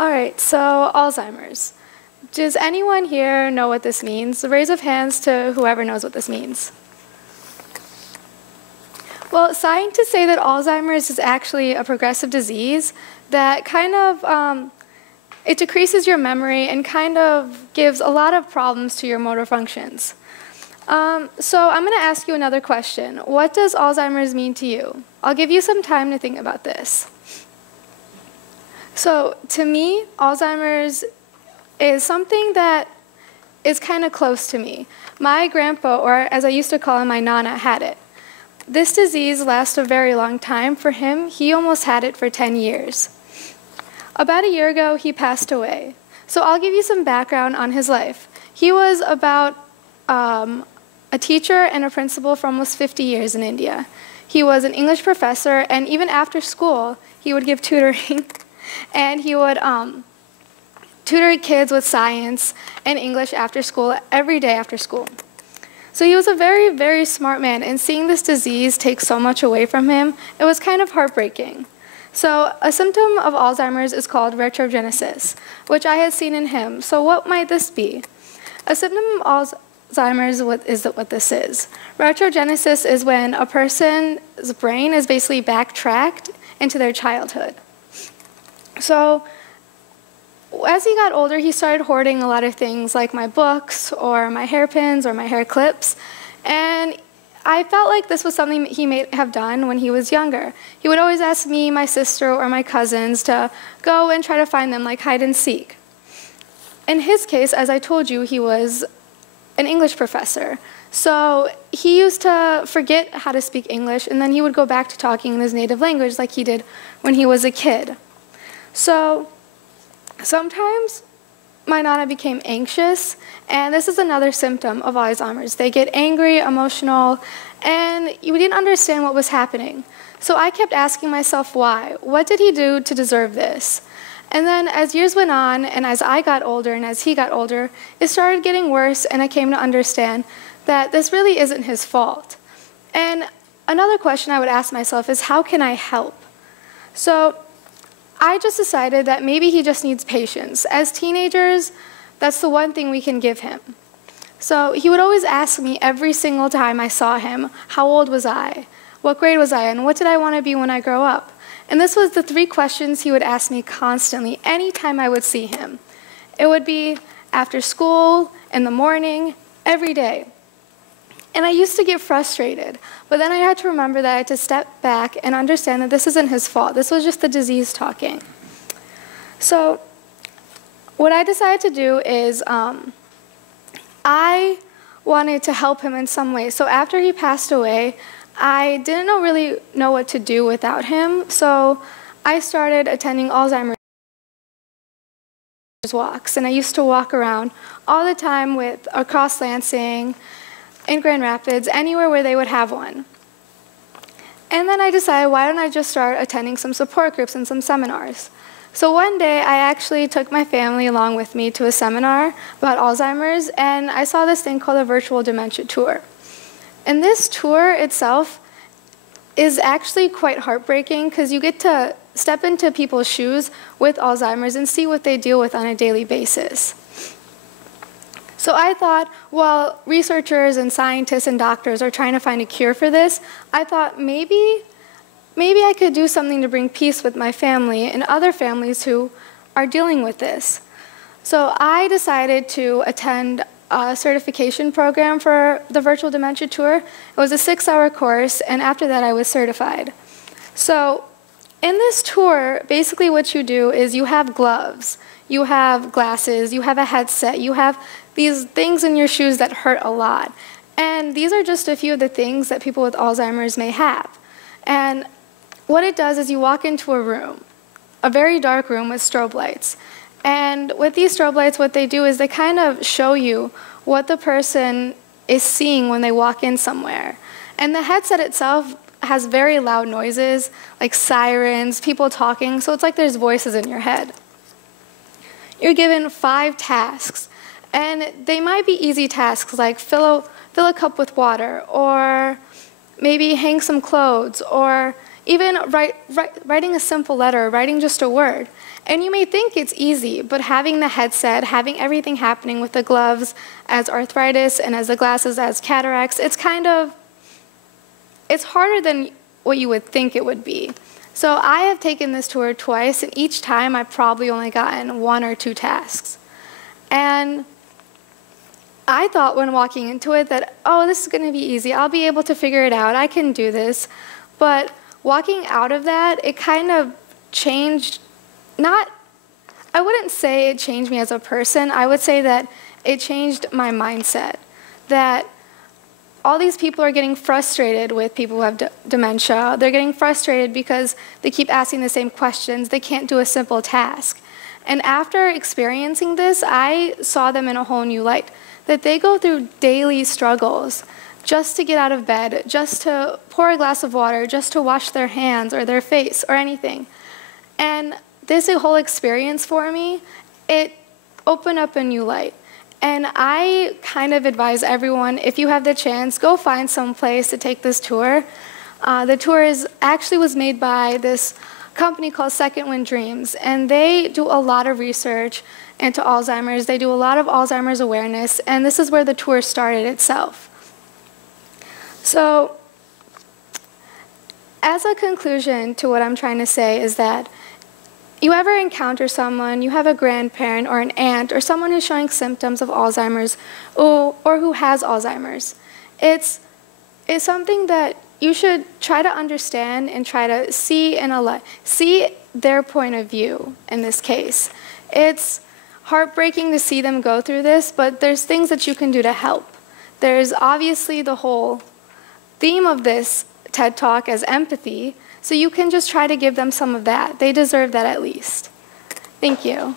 All right, so Alzheimer's. Does anyone here know what this means? Raise of hands to whoever knows what this means. Well, scientists say that Alzheimer's is actually a progressive disease that kind of, it decreases your memory and kind of gives a lot of problems to your motor functions. So I'm going to ask you another question. What does Alzheimer's mean to you? I'll give you some time to think about this. So to me, Alzheimer's is something that is kind of close to me. My grandpa, or as I used to call him, my nana, had it. This disease lasts a very long time. For him, he almost had it for 10 years. About a year ago, he passed away. So I'll give you some background on his life. He was about a teacher and a principal for almost 50 years in India. He was an English professor, and even after school, he would give tutoring, and he would tutor kids with science and English after school, every day after school. So he was a very, very smart man, and seeing this disease take so much away from him, it was kind of heartbreaking. So a symptom of Alzheimer's is called retrogenesis, which I had seen in him. So what might this be? A symptom of Alzheimer's is what this is. Retrogenesis is when a person's brain is basically backtracked into their childhood. So as he got older, he started hoarding a lot of things like my books or my hairpins or my hair clips. And I felt like this was something he may have done when he was younger. He would always ask me, my sister, or my cousins to go and try to find them, like hide and seek. In his case, as I told you, he was an English professor. So he used to forget how to speak English, and then he would go back to talking in his native language like he did when he was a kid. So sometimes my nana became anxious, and this is another symptom of Alzheimer's. They get angry, emotional, and we didn't understand what was happening. So I kept asking myself why. What did he do to deserve this? And then as years went on, and as I got older and as he got older, it started getting worse, and I came to understand that this really isn't his fault. And another question I would ask myself is, how can I help? So I just decided that maybe he just needs patience. As teenagers, that's the one thing we can give him. So he would always ask me every single time I saw him, how old was I? What grade was I in? What did I want to be when I grow up? And this was the 3 questions he would ask me constantly, anytime I would see him. It would be after school, in the morning, every day. And I used to get frustrated, but then I had to remember that I had to step back and understand that this isn't his fault. This was just the disease talking. So what I decided to do is I wanted to help him in some way. So after he passed away, I didn't really know what to do without him. So I started attending Alzheimer's walks, and I used to walk around all the time across Lansing, in Grand Rapids, anywhere where they would have one. And then I decided, why don't I just start attending some support groups and some seminars? So one day, I actually took my family along with me to a seminar about Alzheimer's, and I saw this thing called a virtual dementia tour. And this tour itself is actually quite heartbreaking because you get to step into people's shoes with Alzheimer's and see what they deal with on a daily basis. So I thought, well, researchers and scientists and doctors are trying to find a cure for this. I thought maybe I could do something to bring peace with my family and other families who are dealing with this. So I decided to attend a certification program for the virtual dementia tour. It was a 6-hour course, and after that I was certified. So in this tour, basically what you do is you have gloves, you have glasses, you have a headset, you have these things in your shoes that hurt a lot. And these are just a few of the things that people with Alzheimer's may have. And what it does is you walk into a room, a very dark room with strobe lights. And with these strobe lights, what they do is they kind of show you what the person is seeing when they walk in somewhere. And the headset itself has very loud noises, like sirens, people talking, so it's like there's voices in your head. You're given 5 tasks, and they might be easy tasks, like fill a cup with water, or maybe hang some clothes, or even writing a simple letter, writing just a word. And you may think it's easy, but having the headset, having everything happening with the gloves as arthritis and as the glasses as cataracts, it's harder than what you would think it would be. So I have taken this tour twice, and each time I've probably only gotten 1 or 2 tasks. And I thought when walking into it that, oh, this is going to be easy. I'll be able to figure it out. I can do this. But walking out of that, it kind of changed, I wouldn't say it changed me as a person. I would say that it changed my mindset. That all these people are getting frustrated with people who have dementia. They're getting frustrated because they keep asking the same questions. They can't do a simple task. And after experiencing this, I saw them in a whole new light. That they go through daily struggles just to get out of bed, just to pour a glass of water, just to wash their hands or their face or anything. And this whole experience for me, it opened up a new light. And I kind of advise everyone, if you have the chance, go find some place to take this tour. The tour actually was made by this company called Second Wind Dreams, and they do a lot of research into Alzheimer's. They do a lot of Alzheimer's awareness, and this is where the tour started itself. So, as a conclusion to what I'm trying to say is that you ever encounter someone, you have a grandparent or an aunt or someone who's showing symptoms of Alzheimer's or who has Alzheimer's, it's something that you should try to understand and try to see their point of view in this case. It's heartbreaking to see them go through this, but there's things that you can do to help. There's obviously the whole theme of this TED Talk as empathy, so you can just try to give them some of that. They deserve that at least. Thank you.